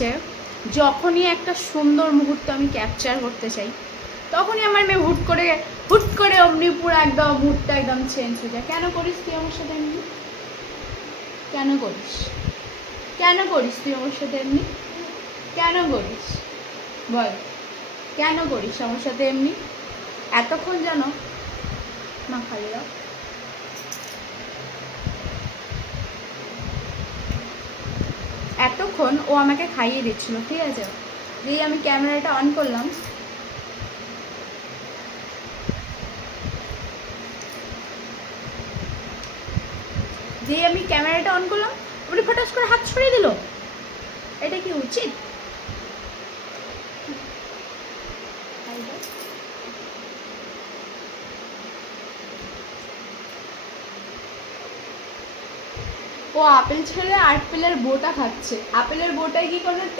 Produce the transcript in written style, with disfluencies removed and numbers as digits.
হচ্ছে যখনই একটা সুন্দর মুহূর্ত আমি ক্যাপচার করতে চাই তখনই আমার মেয়ে হুট করে অমনি পুরো একদম মুডটা একদম চেঞ্জ হয়ে যায়। কেন করিস তুই আমার সাথে এমনি? কেন করিস তুই আমার সাথে এমনি? কেন করিস বল, কেন করিস আমার সাথে এমনি? এতক্ষণ জানো মা খালি দাও। এতক্ষণ ও আমাকে খাইয়ে দিচ্ছিল, ঠিক আছে? দিয়ে আমি ক্যামেরাটা অন করলাম, উনি ফটাস করে হাত ছড়িয়ে দিল। এটা কি উচিত? ও আপেল ছেড়ে আপেলের বোটা খাচ্ছে। আপেলের বোটায় কি করে